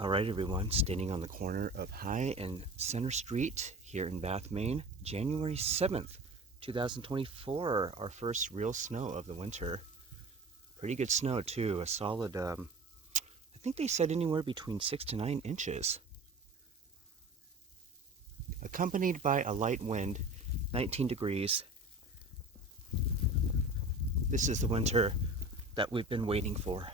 Alright everyone, standing on the corner of High and Center Street here in Bath, Maine, January 7th, 2024, our first real snow of the winter. Pretty good snow too, a solid, I think they said anywhere between 6 to 9 inches. Accompanied by a light wind, 19 degrees. This is the winter that we've been waiting for.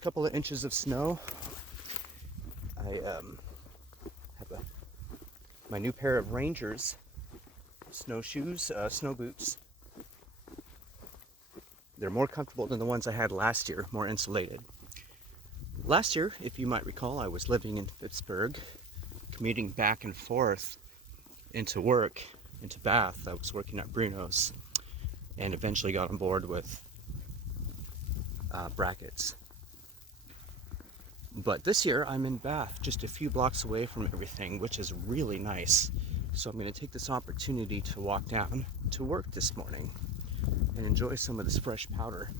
Couple of inches of snow. I have my new pair of Rangers snowshoes, snow boots. They're more comfortable than the ones I had last year, more insulated. Last year, if you might recall, I was living in Pittsburgh, commuting back and forth into work, into Bath. I was working at Bruno's and eventually got on board with Brackets. But this year I'm in Bath, just a few blocks away from everything, which is really nice. So I'm going to take this opportunity to walk down to work this morning and enjoy some of this fresh powder.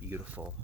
Beautiful.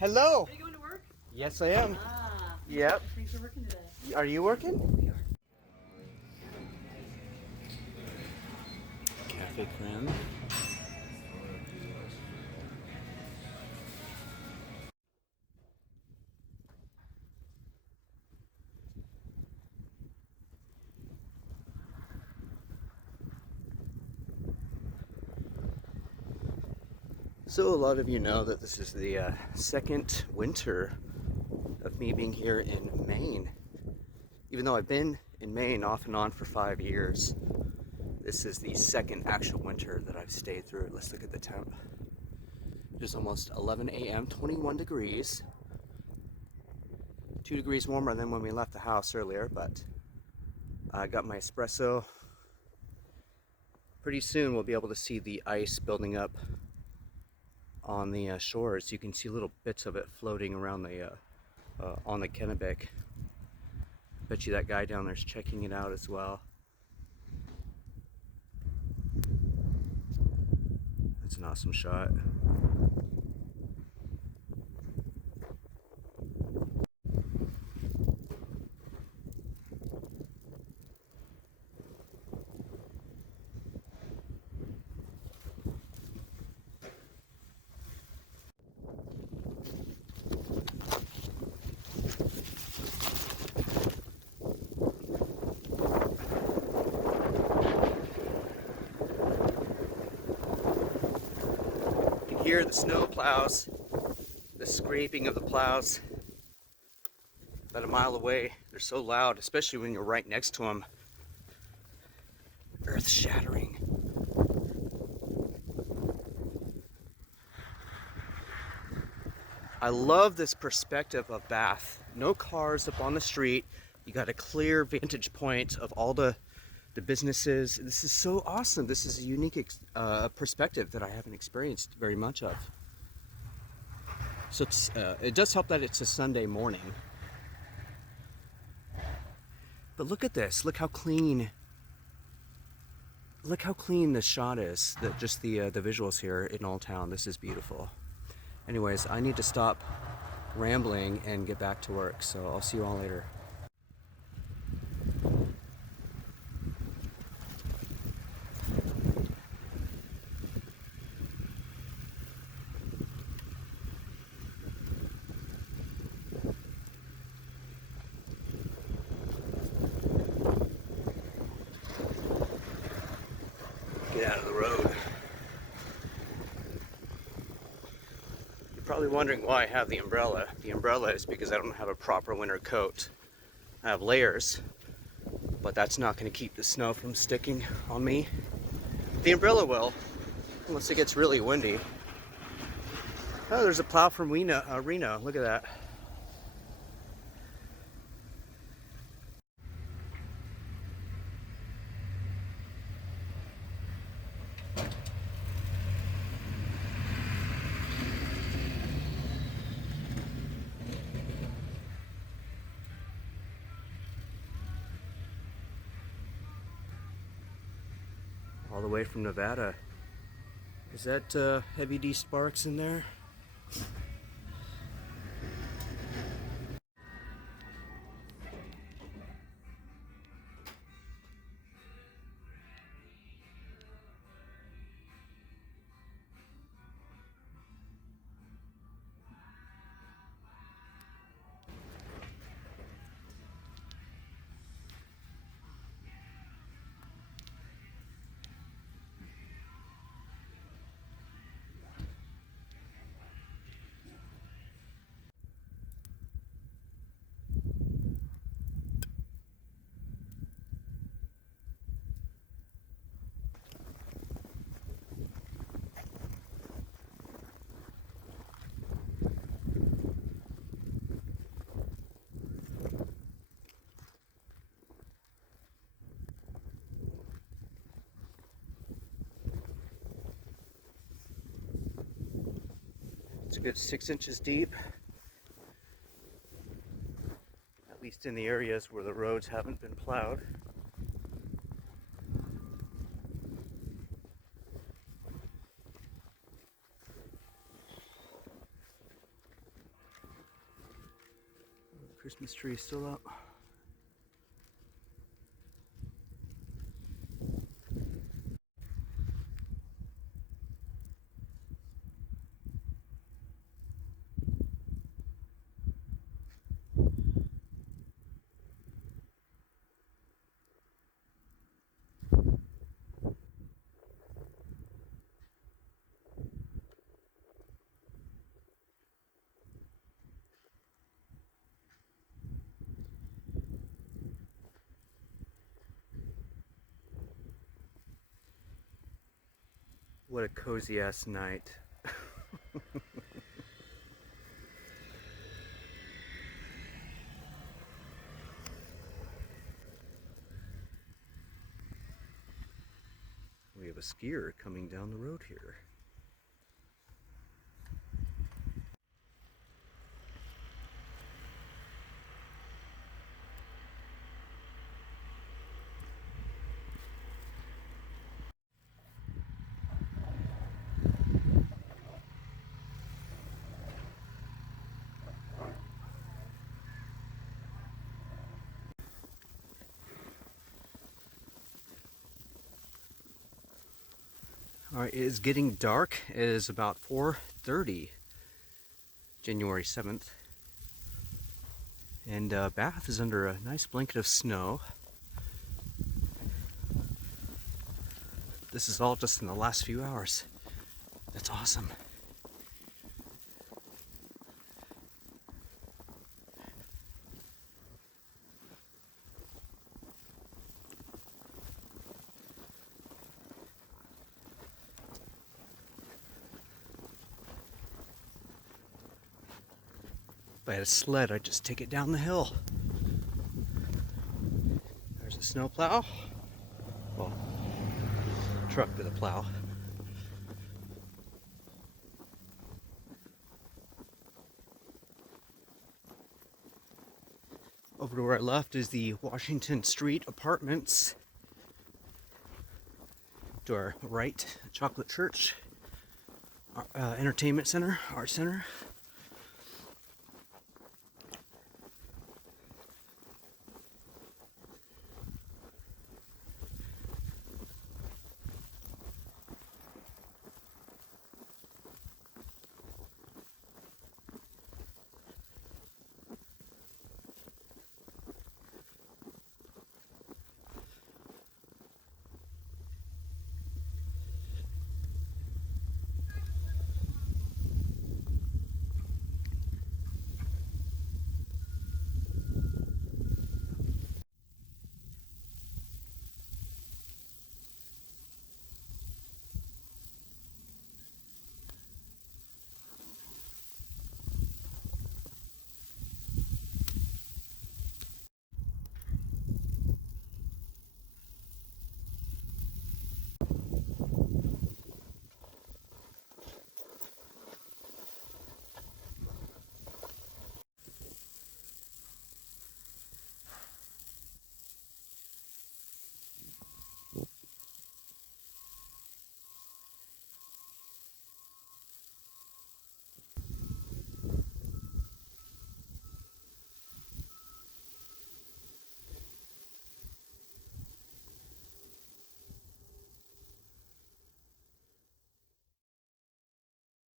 Hello. Are you going to work? Yes, I am. Yep. Thanks for working today. Are you working? We are. Cafe creme. So a lot of you know that this is the second winter of me being here in Maine. Even though I've been in Maine off and on for 5 years, this is the second actual winter that I've stayed through. Let's look at the temp. It is almost 11 a.m., 21 degrees. 2 degrees warmer than when we left the house earlier, but I got my espresso. Pretty soon we'll be able to see the ice building up on the shores. You can see little bits of it floating around the on the Kennebec. Bet you that guy down there's checking it out as well. That's an awesome shot. Hear the snow plows, the scraping of the plows about a mile away. They're so loud, especially when you're right next to them. Earth shattering. I love this perspective of Bath. No cars up on the street. You got a clear vantage point of all the businesses. This is so awesome. This is a unique perspective that I haven't experienced very much of. So it does help that it's a Sunday morning. But look at this. Look how clean. Look how clean this shot is. Just the visuals here in Old Town. This is beautiful. Anyways, I need to stop rambling and get back to work. So I'll see you all later. Probably wondering why I have the umbrella. The umbrella is because I don't have a proper winter coat. I have layers, but that's not going to keep the snow from sticking on me. The umbrella will, unless it gets really windy. Oh, there's a plow from Reno. Look at that. All the way from Nevada. Is that Heavy D Sparks in there? It's a good 6 inches deep, at least in the areas where the roads haven't been plowed. The Christmas tree is still up. What a cozy ass night. We have a skier coming down the road here. All right, it is getting dark. It is about 4:30, January 7th. And Bath is under a nice blanket of snow. This is all just in the last few hours. That's awesome. If I had a sled, I'd just take it down the hill. There's a snowplow. Well, truck with a plow. Over to where I left is the Washington Street Apartments. To our right, Chocolate Church, Entertainment Center, Art Center.